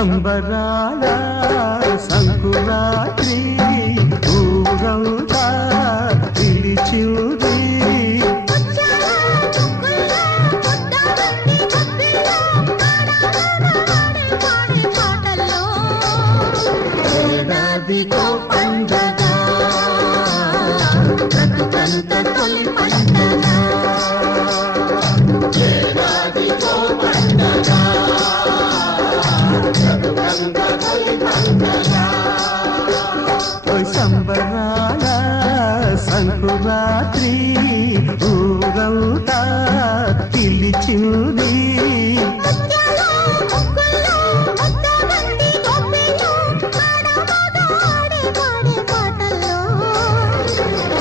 సంబరాల సంకురాత్రి ఊరంతా పిలిచింది. ఏడాదికో పండగ బ్రతుకంత తొలి పండగ. ఏడాదికో పండగ బ్రతుకంత తొలి పండగ. సంబరాల సంకురాత్రి ఊరంతా పిలిచింది.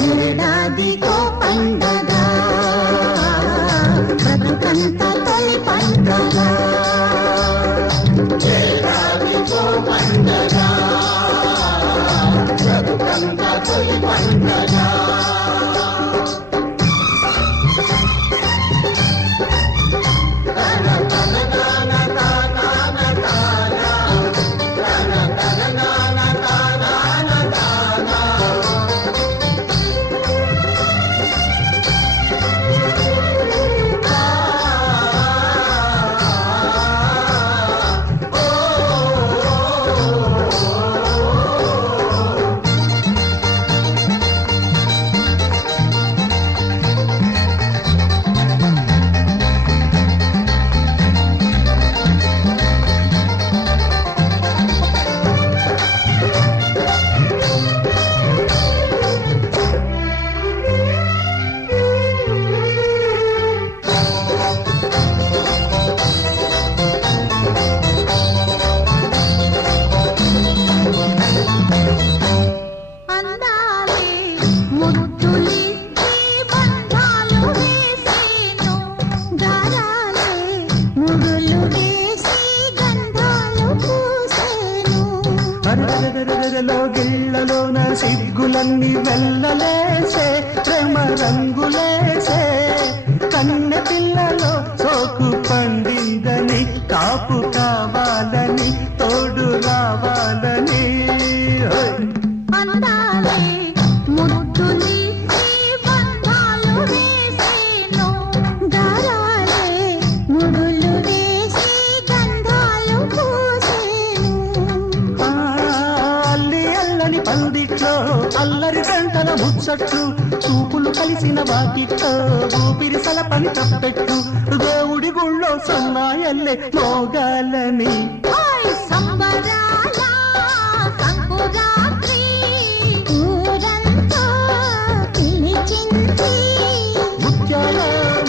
ఏడాదికో పండగ బ్రతుకంత తొలి పండగ. ఏడాదికో పండగ బ్రతుకంత తొలి పండగ. గిళ్ళలోన సిగ్గులన్నీ వెళ్ళలేసే ప్రేమ రంగులేసే. కన్నె పిల్లలో సోకు పండిందని కాపు కావాలని తోడు రావాలని. పందిట్లో అల్లరి గంటల ముచ్చట్లు చూపులు కలిసిన వాకిట్లో ఊపిరి సలపని తప్పెట్టు. దేవుడి గుళ్ళో సన్నాయల్లే మోగాలని. ముత్యాల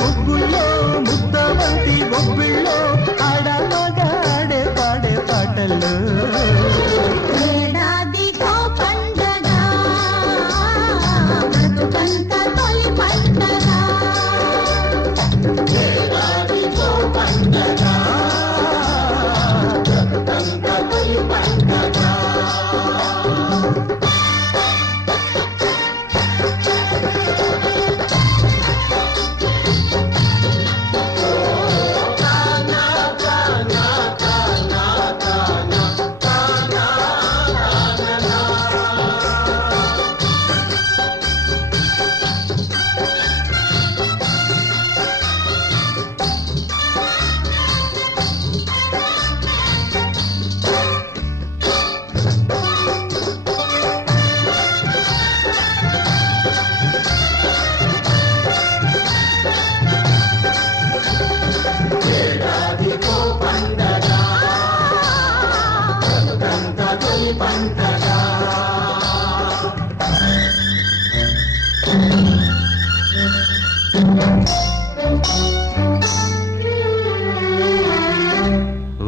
ముగ్గుల్లో ముద్దవంతి గొబ్బిళ్ళో ఆడమగాడే పాడే పాటల్లో.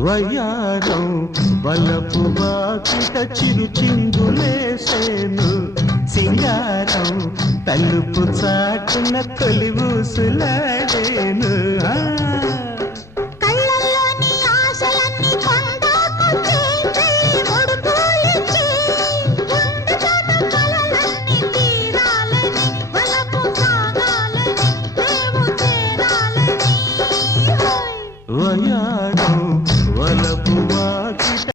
వయ్యారం వలపు వాకిట చిరు చిందులేసేను. సింగారం తలుపు చాటున తొలి ఊసులాడేను.